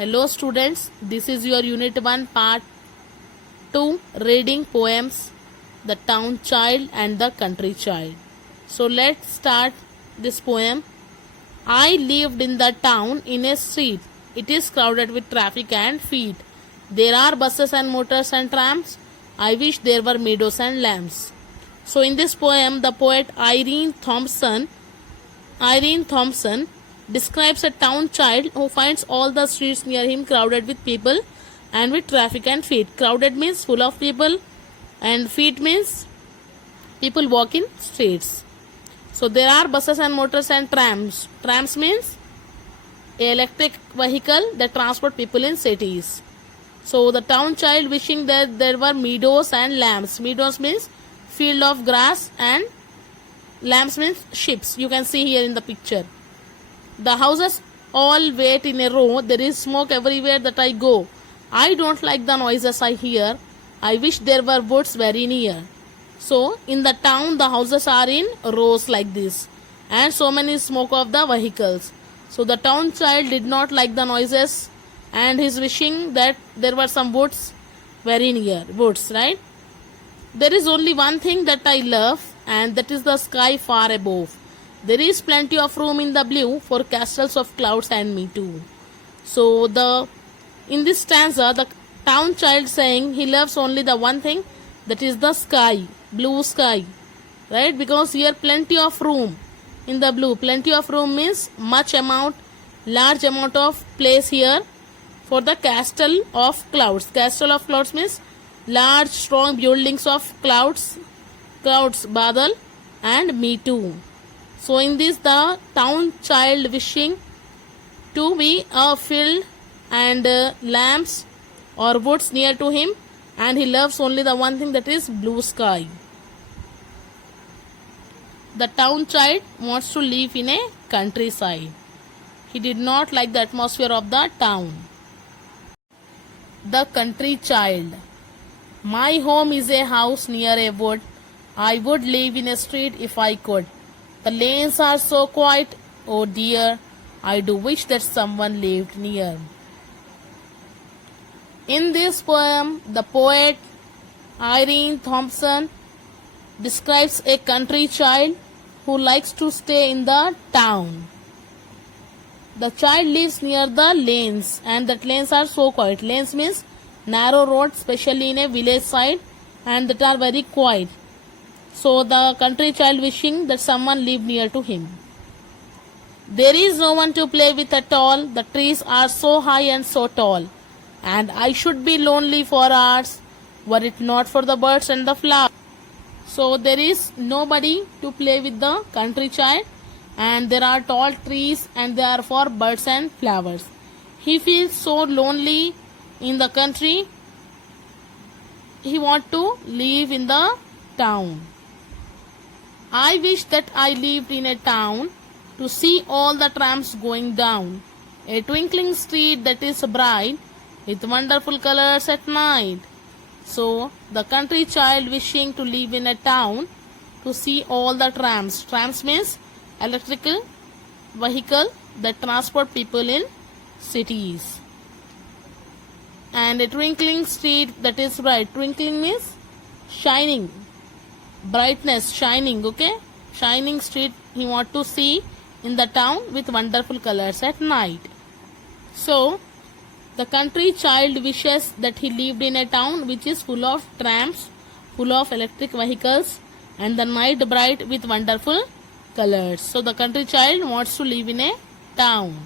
Hello students, this is your unit 1 part 2 reading poems The Town Child and the Country Child. So let's start this poem. I lived in the town in a street. It is crowded with traffic and feet. There are buses and motors and trams. I wish there were meadows and lambs. So in this poem, the poet Irene Thompson describes a town child who finds all the streets near him crowded with people and with traffic and feet. Crowded means full of people and feet means people walk in streets. So there are buses and motors and trams. Trams means electric vehicle that transport people in cities. So the town child wishing that there were meadows and lambs. Meadows means field of grass and lambs means ships. You can see here in the picture. The houses all wait in a row. There is smoke everywhere that I go. I don't like the noises I hear. I wish there were woods very near. So in the town the houses are in rows like this and so many smoke of the vehicles. So the town child did not like the noises and he's wishing that there were some woods very near. Woods, right? There is only one thing that I love and that is the sky far above. There is plenty of room in the blue for castles of clouds and me too. So in this stanza, the town child saying he loves only the one thing, that is the sky, blue sky, right? Because here plenty of room in the blue. Plenty of room means large amount of place here for the castle of clouds. Castle of clouds means large strong buildings of clouds, badal, and me too. So in this the town child wishing to be a field and lamps or woods near to him and he loves only the one thing, that is blue sky. The town child wants to live in a countryside. He did not like the atmosphere of the town. The country child. My home is a house near a wood. I would live in a street if I could. The lanes are so quiet, oh dear, I do wish that someone lived near. In this poem, the poet Irene Thompson describes a country child who likes to stay in the town. The child lives near the lanes and that lanes are so quiet. Lanes means narrow roads, especially in a village side, and that are very quiet. So the country child wishing that someone lived near to him. There is no one to play with at all. The trees are so high and so tall. And I should be lonely for hours were it not for the birds and the flowers. So there is nobody to play with the country child and there are tall trees and they are for birds and flowers. He feels so lonely in the country. He wants to live in the town. I wish that I lived in a town to see all the trams going down. A twinkling street that is bright with wonderful colors at night. So the country child wishing to live in a town to see all the trams. Trams means electrical vehicle that transport people in cities. And a twinkling street that is bright. Twinkling means shining. Brightness, shining, okay? Shining street he want to see in the town with wonderful colors at night. So the country child wishes that he lived in a town which is full of trams, full of electric vehicles and the night bright with wonderful colors. So the country child wants to live in a town.